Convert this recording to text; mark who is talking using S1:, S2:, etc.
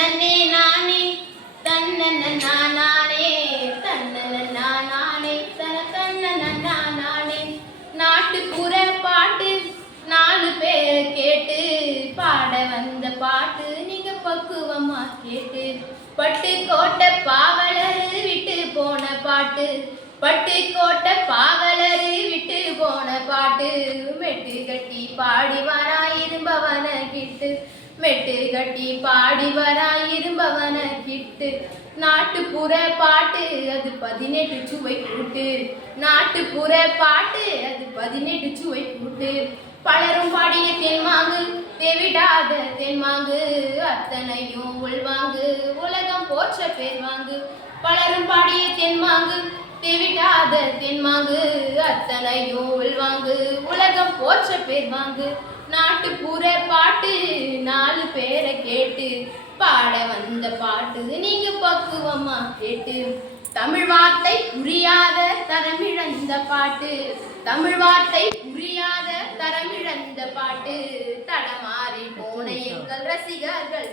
S1: தன்னே நானே தன்னன நானே தன்னன நானே தன தன்னன நானே நாட்டுப்புற பாட்டு நாலு பேர் கேட்டு பாட வந்த பாட்டு நீங்க பக்குவமா கேட்டு. பட்டு கோட்டை பாவலர் விட்டு போன பாட்டு பட்டு கோட்டை பாவலர் விட்டு போன பாட்டு. மெட்டு கட்டி பாடி வரா இரும்பவன கிட்டு மெட்டு கட்டி பாடி வராய் இரும்பவன கிட்டு. நாட்டுப்புற பாட்டு அது பதினெட்டு சுவை கூட்டு. நாட்டுப்புற பாட்டு அது பதினெட்டு சுவை கூட்டு. பலரும் பாடிய தென்மாங்கு தேவிடாத தென்மாங்கு அத்தனையும் உள்வாங்கு உலகம் போற்ற பேர்வாங்கு. பலரும் பாடிய தென்மாங்கு தேவிடாத தென்மாங்கு அத்தனையும் உள்வாங்கு உலகம் போற்ற பேர்வாங்கு. நாட்டுப்புற கேட்டு பாட வந்த பாட்டு நீங்க பக்குவமா கேட்டு. தமிழ் வார்த்தை புரியாத தரமிழந்த பாட்டு. தமிழ் வார்த்தை புரியாத தரமிழந்த பாட்டு. தடமாறி போன எங்கள் ரசிகர்கள்